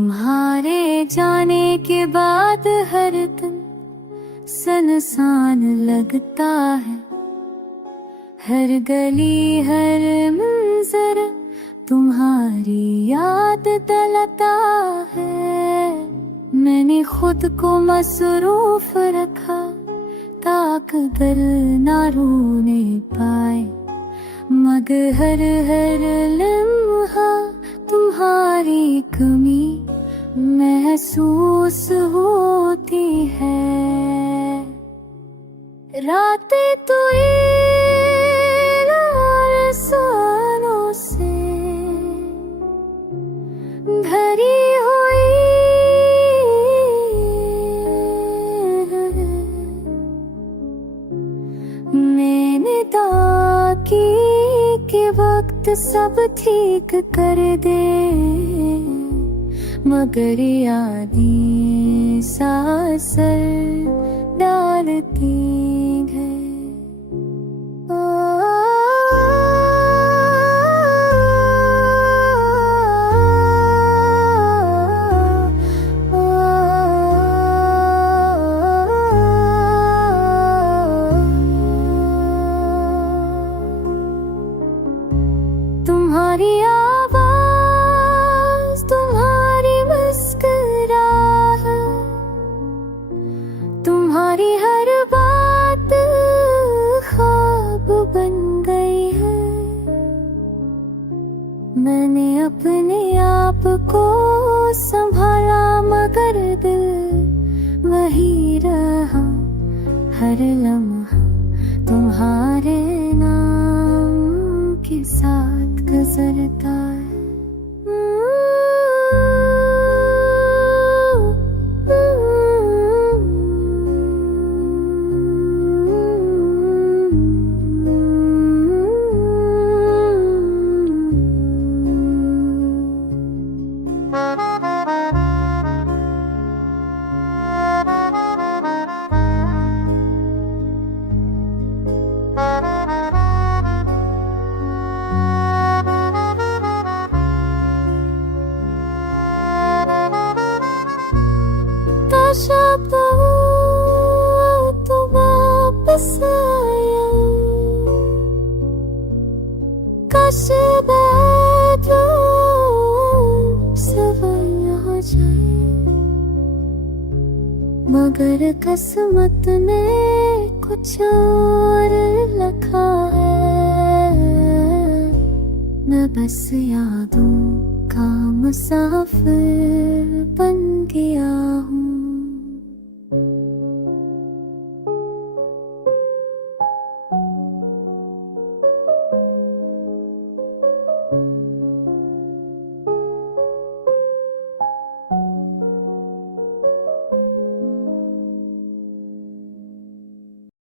तुम्हारे जाने के बाद हर दिन सुनसान लगता है। हर गली हर मंजर तुम्हारी याद दिलाता है। मैंने खुद को मसरूफ रखा ताकि दिल ना रोने पाए, मगर हर हर लम्हा तुम्हारी कमी महसूस होती है। रातें तो अफसानों से भरी हुई, मैंने दुआ की कि वक्त सब ठीक कर दे, मगर यादें सासर डालती है। तुम्हारी आवाज, तुम्हारी मुस्कुराहट, तुम्हारी हर बात ख्वाब बन गई है। मैंने अपने आप को संभाला मगर दिल वही रहा। हर लम्हा तुम्हारे नाम के साथ गुजरता है। तो वापस आया, काश सवाल हो जाए, मगर किस्मत में कुछ और लिखा है। मैं बस यादों का मुसाफिर बन गया हूँ।